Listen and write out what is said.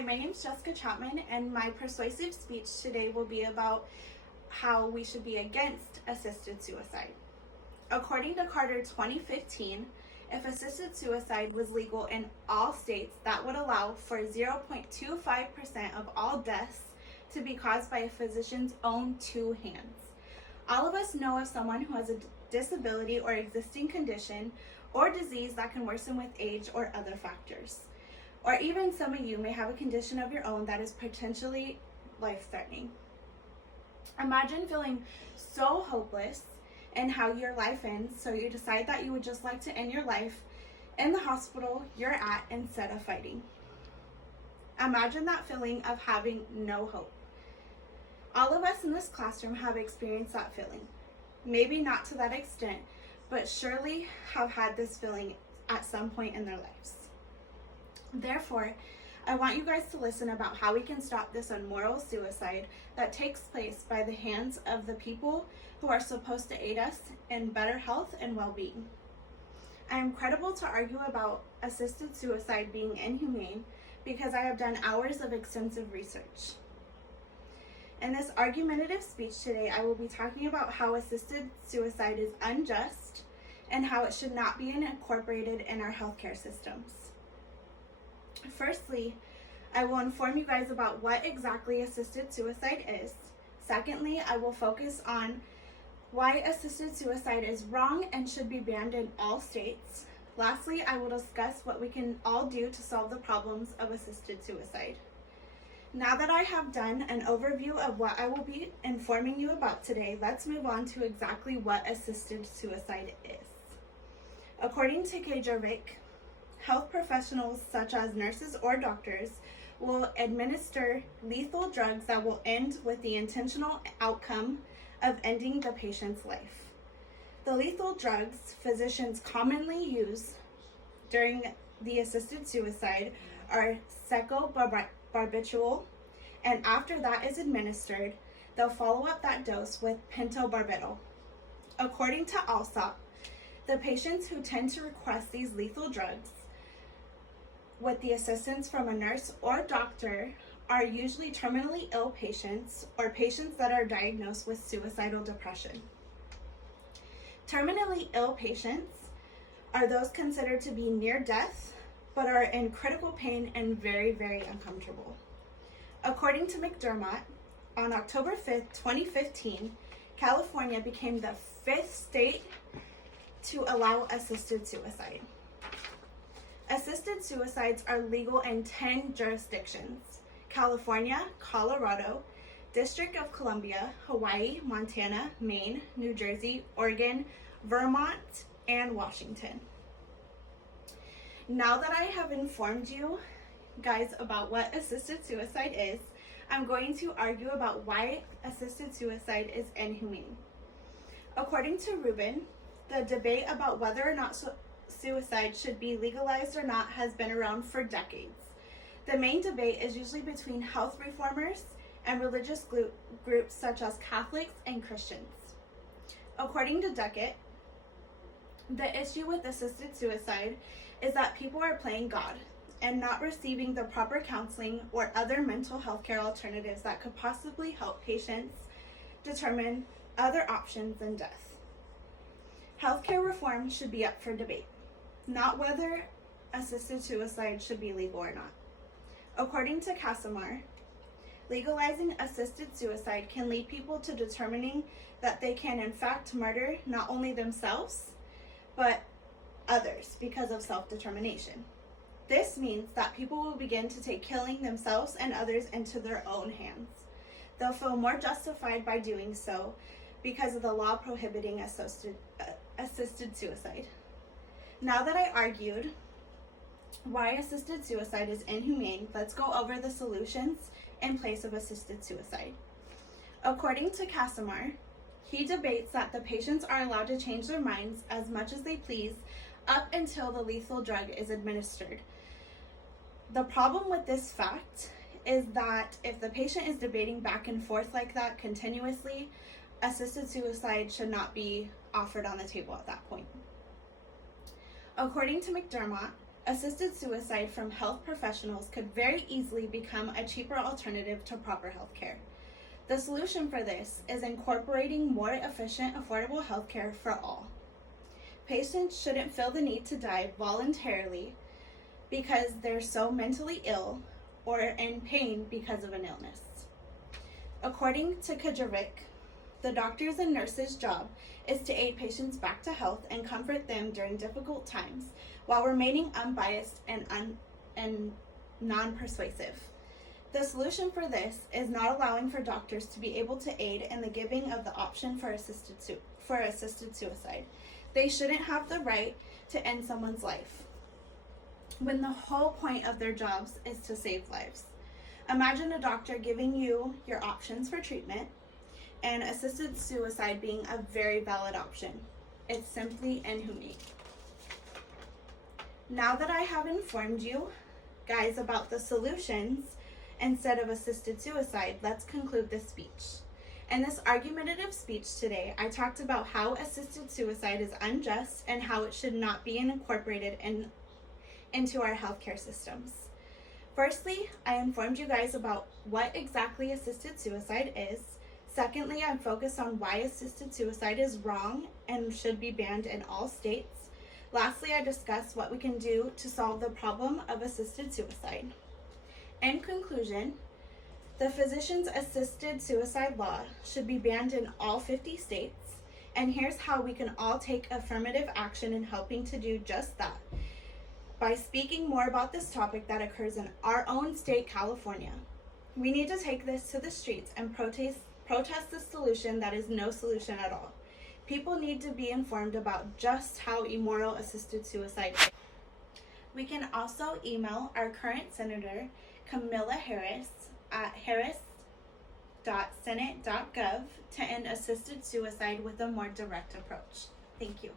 Hi, my name is Jessica Chapman, and my persuasive speech today will be about how we should be against assisted suicide. According to Carter 2015, if assisted suicide was legal in all states, that would allow for 0.25% of all deaths to be caused by a physician's own two hands. All of us know of someone who has a disability or existing condition or disease that can worsen with age or other factors. Or even some of you may have a condition of your own that is potentially life-threatening. Imagine feeling so hopeless in how your life ends, so you decide that you would just like to end your life in the hospital you're at instead of fighting. Imagine that feeling of having no hope. All of us in this classroom have experienced that feeling. Maybe not to that extent, but surely have had this feeling at some point in their lives. Therefore, I want you guys to listen about how we can stop this immoral suicide that takes place by the hands of the people who are supposed to aid us in better health and well-being. I am credible to argue about assisted suicide being inhumane because I have done hours of extensive research. In this argumentative speech today, I will be talking about how assisted suicide is unjust and how it should not be incorporated in our healthcare systems. Firstly, I will inform you guys about what exactly assisted suicide is. Secondly, I will focus on why assisted suicide is wrong and should be banned in all states. Lastly, I will discuss what we can all do to solve the problems of assisted suicide. Now that I have done an overview of what I will be informing you about today, let's move on to exactly what assisted suicide is. According to K. Jarvik, health professionals such as nurses or doctors will administer lethal drugs that will end with the intentional outcome of ending the patient's life. The lethal drugs physicians commonly use during the assisted suicide are secobarbital, and after that is administered, they'll follow up that dose with pentobarbital. According to Alsop, the patients who tend to request these lethal drugs with the assistance from a nurse or doctor are usually terminally ill patients or patients that are diagnosed with suicidal depression. Terminally ill patients are those considered to be near death but are in critical pain and very, very uncomfortable. According to McDermott, on October 5th, 2015, California became the 5th state to allow assisted suicide. Assisted suicides are legal in 10 jurisdictions: California, Colorado, District of Columbia, Hawaii, Montana, Maine, New Jersey, Oregon, Vermont, and Washington. Now that I have informed you guys about what assisted suicide is, I'm going to argue about why assisted suicide is inhumane. According to Rubin, the debate about whether or not suicide should be legalized or not has been around for decades. The main debate is usually between health reformers and religious groups such as Catholics and Christians. According to Duckett, the issue with assisted suicide is that people are playing God and not receiving the proper counseling or other mental health care alternatives that could possibly help patients determine other options than death. Healthcare reform should be up for debate, not whether assisted suicide should be legal or not. According to Casimir, legalizing assisted suicide can lead people to determining that they can in fact murder not only themselves, but others because of self-determination. This means that people will begin to take killing themselves and others into their own hands. They'll feel more justified by doing so because of the law prohibiting assisted suicide. Now that I argued why assisted suicide is inhumane, let's go over the solutions in place of assisted suicide. According to Casimir, he debates that the patients are allowed to change their minds as much as they please up until the lethal drug is administered. The problem with this fact is that if the patient is debating back and forth like that continuously, assisted suicide should not be offered on the table at that point. According to McDermott, assisted suicide from health professionals could very easily become a cheaper alternative to proper health care. The solution for this is incorporating more efficient, affordable health care for all. Patients shouldn't feel the need to die voluntarily because they're so mentally ill or in pain because of an illness. According to Kajarvik, the doctors and nurses' job is to aid patients back to health and comfort them during difficult times while remaining unbiased and non-persuasive. The solution for this is not allowing for doctors to be able to aid in the giving of the option for assisted suicide. They shouldn't have the right to end someone's life when the whole point of their jobs is to save lives. Imagine a doctor giving you your options for treatment and assisted suicide being a very valid option. It's simply inhumane. Now that I have informed you guys about the solutions instead of assisted suicide, let's conclude this speech. In this argumentative speech today, I talked about how assisted suicide is unjust and how it should not be incorporated into our healthcare systems. Firstly, I informed you guys about what exactly assisted suicide is. Secondly, I focused on why assisted suicide is wrong and should be banned in all states. Lastly, I discussed what we can do to solve the problem of assisted suicide. In conclusion, the physician's assisted suicide law should be banned in all 50 states, and here's how we can all take affirmative action in helping to do just that. By speaking more about this topic that occurs in our own state, California. We need to take this to the streets and protest the solution that is no solution at all. People need to be informed about just how immoral assisted suicide is. We can also email our current Senator, Camilla Harris, at harris.senate.gov to end assisted suicide with a more direct approach. Thank you.